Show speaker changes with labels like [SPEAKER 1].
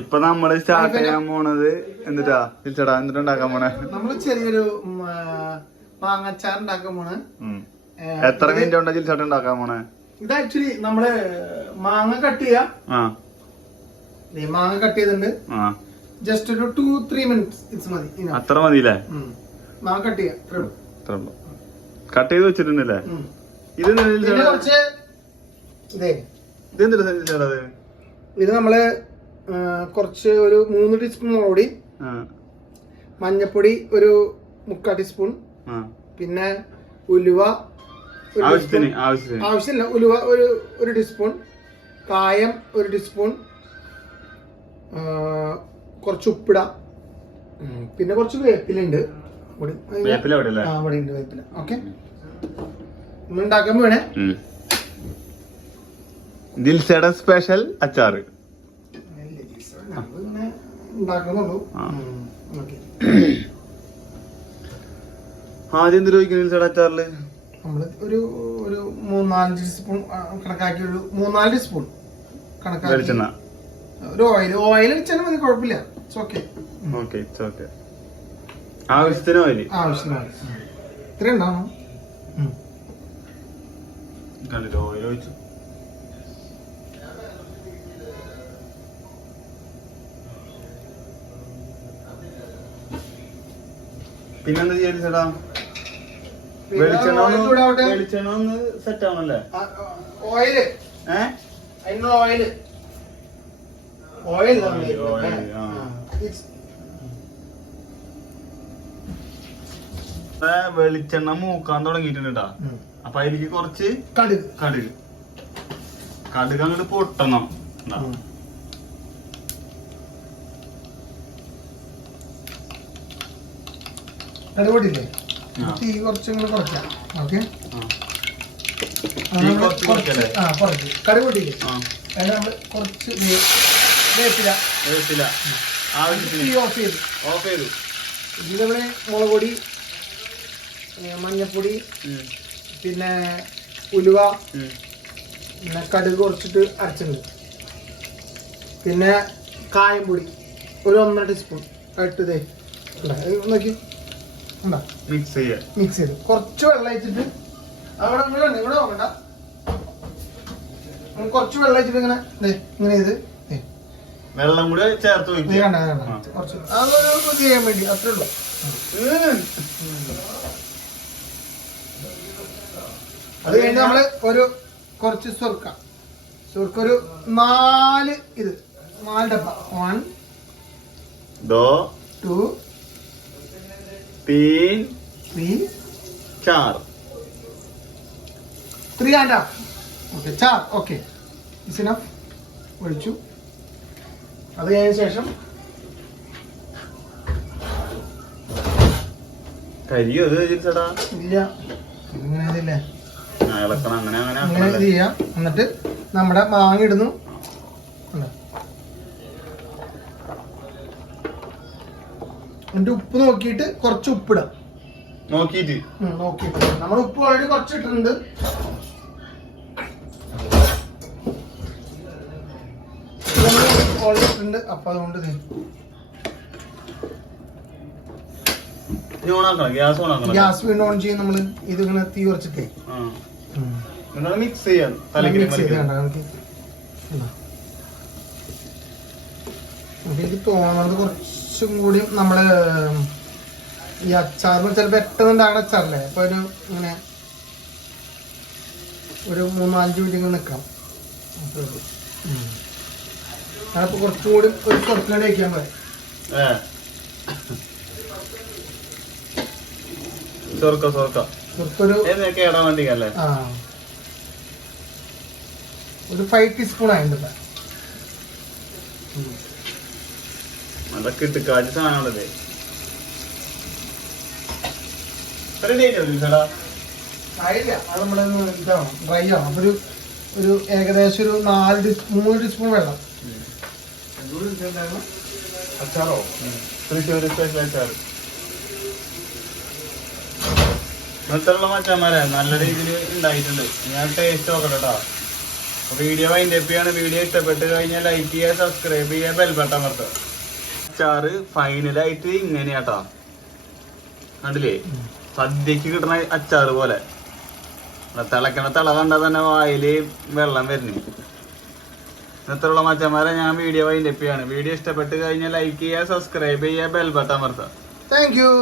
[SPEAKER 1] ഇപ്പൊ നമ്മൾ സ്റ്റാർട്ട് ചെയ്യാൻ പോണത് എന്നിട്ടാ തിരിച്ചടാ എന്നിട്ട് ഉണ്ടാക്കാൻ പോണേ?
[SPEAKER 2] നമ്മൾ ചെറിയൊരു ഉണ്ടാക്കാൻ പോണ്.
[SPEAKER 1] എത്ര മിനിറ്റ് ഉണ്ടെങ്കിൽ ചിരിച്ചാട്ട് ഉണ്ടാക്കാൻ പോണേ?
[SPEAKER 2] ഇത് ആക്ച്വലി നമ്മൾ മാങ്ങ കട്ട് ചെയ്യാ. മാങ്ങ കട്ട് ചെയ്തിട്ടുണ്ട്. ജസ്റ്റ് ഒരു ടു ത്രീ മിനിറ്റ്സ് മതി.
[SPEAKER 1] അത്ര മതിയില്ലേ?
[SPEAKER 2] മാങ്ങ കട്ട് ചെയ്യാം
[SPEAKER 1] കട്ട് ചെയ്ത് വെച്ചിട്ടുണ്ടല്ലേ. ഇത്
[SPEAKER 2] കുറച്ച് ഇതേ.
[SPEAKER 1] ഇത് എന്തിനാ?
[SPEAKER 2] ഇത് നമ്മൾ കുറച്ച് ഒരു മൂന്ന് ടീസ്പൂൺ മുളക് പൊടി
[SPEAKER 1] ആ.
[SPEAKER 2] മഞ്ഞപ്പൊടി ഒരു മുക്കാൽ ടീസ്പൂൺ പിന്നെ ഉലുവ
[SPEAKER 1] ആവശ്യത്തിന്
[SPEAKER 2] ആവശ്യമില്ല ഉലുവ ഒരു ഒരു ടീസ്പൂൺ കായം ഒരു ടീസ്പൂൺ കുറച്ച് ഉപ്പിട പിന്നെ കുറച്ച് വേപ്പിലുണ്ട്
[SPEAKER 1] വേപ്പില അവിടെ
[SPEAKER 2] ഉണ്ട് വേപ്പില. ഓക്കെ. ഉണ്ടാക്കാൻ വേണേ
[SPEAKER 1] ദിൽസയുടെ സ്പെഷ്യൽ അച്ചാറ്.
[SPEAKER 2] നമ്മളിങ്ങനെ ഉണ്ടാക്കുന്നുള്ളൂ
[SPEAKER 1] ആ.
[SPEAKER 2] ഓക്കെ.
[SPEAKER 1] ആദ്യം എന്ത് ചോദിക്കും ദിൽസയുടെ അച്ചാറിൽ
[SPEAKER 2] നമ്മൾ ഒരു ഒരു മൂന്നാലഞ്ച് സ്പൂൺ കണക്കാക്കി ഒരു മൂന്നാൽ സ്പൂൺ കണക്കാക്കി.
[SPEAKER 1] വെളിച്ചെണ്ണ.
[SPEAKER 2] ഒരു ഓയിൽ ഓയിൽ വെച്ചാലും മതി കുഴപ്പമില്ല. It's okay
[SPEAKER 1] okay it's okay ആവശ്യത്തിന് മതി
[SPEAKER 2] ആവശ്യമാണ് ഇത്ര ഉണ്ടാവണം. ഉം.
[SPEAKER 1] ഓയിൽ ഒഴിച്ചു പിന്നെന്താ ചെയ്യാ ചേട്ടാ വെളിച്ചെണ്ണ ഒന്ന്
[SPEAKER 2] ചൂടാവട്ടെ.
[SPEAKER 1] വെളിച്ചെണ്ണ ഒന്ന് സെറ്റ് ആവണല്ലേ?
[SPEAKER 2] ആ, ഓയിൽ
[SPEAKER 1] ഏ?
[SPEAKER 2] അതിനുള്ള ഓയിൽ ഓയിൽ
[SPEAKER 1] ഓയിൽ, ഓയിൽ, ആ. ഏ, വെളിച്ചെണ്ണ മൂക്കാൻ തുടങ്ങിയിട്ടുണ്ട് കേട്ടാ അപ്പൊ അതിലേക്ക് കുറച്ച്
[SPEAKER 2] കടുക്.
[SPEAKER 1] കടുക്. കടുക് അങ്ങോട്ട് പൊട്ടണം.
[SPEAKER 2] ഉം. കടുക് പൊട്ടില്ലേ
[SPEAKER 1] ആ.
[SPEAKER 2] തീ കുറച്ചിങ്ങനെ കുറയ്ക്കാം. ഓക്കെ?
[SPEAKER 1] ആ. കുറച്ച്
[SPEAKER 2] അതിന് നമ്മൾ കുറച്ച് വേ- വേപ്പില.
[SPEAKER 1] വേപ്പില.
[SPEAKER 2] തീ
[SPEAKER 1] ആവശ്യത്തിന്.
[SPEAKER 2] ഓഫ് ചെയ്തു.
[SPEAKER 1] ഓഫ് ചെയ്തു.
[SPEAKER 2] ഇതിൽ നമ്മൾ മുളക് പൊടി ഏ, മഞ്ഞപ്പൊടി. പിന്നെ ഉലുവ പിന്നെ കടുക് കുറച്ചിട്ട് അരച്ചിട്ടുണ്ട്. പിന്നെ കായംപൊടി ഒരു ഒന്നര ടീസ്പൂൺ ഇട്ടതേ നോക്കി.
[SPEAKER 1] മിക്സ് ചെയ്യാ.
[SPEAKER 2] മിക്സ് ചെയ്ത്. കുറച്ച് വെള്ളം ഒഴിച്ചിട്ട് അവിടെ ഇവിടെ ഇവിടെ നോക്കണ്ട. കുറച്ച് വെള്ളം ഒഴിച്ചിട്ട് ഇങ്ങനെ ഇങ്ങനെ ചെയ്ത്
[SPEAKER 1] വെള്ളം കൂടി ചേർത്ത് ആ.
[SPEAKER 2] കുറച്ച് അതൊരു ചെയ്യാൻ വേണ്ടി അത്രേ ഉള്ളൂ. അത് കഴിഞ്ഞ് നമ്മൾ ഒരു കുറച്ച് സ്വർക്ക സ്വർക്ക ഒരു നാല് ഇത്. നാല് ഡബ്ബ. വൺ ടു
[SPEAKER 1] തീൻ
[SPEAKER 2] तीन
[SPEAKER 1] चार
[SPEAKER 2] ത്രീ ആൻഡ് ഹാഫ് ഓക്കെ ചാർ ഓക്കെ ഇസ് ഒഴിച്ചു. അത് കഴിഞ്ഞ ശേഷം?
[SPEAKER 1] കരിയോ? അത്
[SPEAKER 2] ഇല്ല. ഇങ്ങനെ ഇതില്ലേ?
[SPEAKER 1] ഇളക്കണം. അങ്ങനെ അങ്ങനെ
[SPEAKER 2] ചെയ്യാം. എന്നിട്ട് നമ്മുടെ മാങ്ങ ഇടുന്നു. എന്നിട്ട് ഉപ്പ് നോക്കിയിട്ട് കുറച്ച് ഉപ്പിടാം.
[SPEAKER 1] നോക്കിയിട്ട്.
[SPEAKER 2] നോക്കിയിട്ട്. നമ്മൾ ഉപ്പ് ഓൾറെഡി കുറച്ച് ഇട്ടിട്ടുണ്ട് ഓൾറെഡി ഇട്ടിട്ടുണ്ട് അപ്പൊ അതുകൊണ്ട്
[SPEAKER 1] ഗ്യാസ്
[SPEAKER 2] വീണ്ടും ഓൺ ചെയ്യും നമ്മൾ. ഇത് ഇങ്ങനെ തീ കുറച്ചിട്ടേ.
[SPEAKER 1] മിക്സ് ചെയ്യാൻ
[SPEAKER 2] മിക്സ് നമുക്ക് എനിക്ക് തോന്നുന്നത് കുറച്ചും കൂടി നമ്മൾ ഈ അച്ചാർ ചിലപ്പോ പെട്ടെന്ന് ഉണ്ടാകുന്ന അച്ചാറല്ലേ അപ്പൊ ഒരു ഇങ്ങനെ ഒരു മൂന്നാലഞ്ച് മിനിറ്റ് ഇങ്ങനെ നിൽക്കാം അത്രേ ഉള്ളൂ. കുറച്ചും കൂടി ഒരു കുറച്ചും കൂടി വയ്ക്കാൻ പറയാം
[SPEAKER 1] സോർക്ക സോർക്ക.
[SPEAKER 2] ആ. ഒരു ഫൈവ് ടീസ്പൂൺ ആയിട്ടുണ്ട്.
[SPEAKER 1] ഇട്ട് കാജ് സാധനങ്ങളത് റെഡി ആയിട്ടോ ചേട്ടാ
[SPEAKER 2] ആയില്ല. അത് നമ്മുടെ ഡ്രൈ അപ്പൊ ഒരു ഒരു ഏകദേശം ഒരു നാല് ടീസ് മൂന്ന് ടീസ്പൂൺ വെള്ളം.
[SPEAKER 1] അച്ചാറോ? തൃശ്ശൂർ സ്പെഷ്യൽ അച്ചാർ മറ്റുള്ള മച്ചന്മാരെ നല്ല രീതിയിൽ ഉണ്ടായിട്ടുണ്ട്. ഞാൻ ടേസ്റ്റ് നോക്കട്ടെ കേട്ടോ വീഡിയോ വൈൻഡ് അപ്പ് ചെയ്യാണ്. വീഡിയോ ഇഷ്ടപ്പെട്ട് കഴിഞ്ഞാൽ ലൈക്ക് ചെയ്യുക സബ്സ്ക്രൈബ് ചെയ്യുക ബെൽ ബട്ടൺ അമർത്തുക. അച്ചാറ് ഫൈനലായിട്ട് ഇങ്ങനെയാട്ടാ. കണ്ടില്ലേ? സദ്യക്ക് കിട്ടണ അച്ചാറ് പോലെ. തിളക്കണ തിള കണ്ടാൽ തന്നെ വായിൽ വെള്ളം വരുന്നു. ഇത്രയുള്ള മച്ചന്മാരെ ഞാൻ വീഡിയോ വൈൻഡ് അപ്പ് ചെയ്യാണ്. വീഡിയോ ഇഷ്ടപ്പെട്ട് കഴിഞ്ഞാൽ ലൈക്ക് ചെയ്യുക സബ്സ്ക്രൈബ് ചെയ്യുക ബെൽ ബട്ടൺ അമർത്തുക.
[SPEAKER 2] Thank you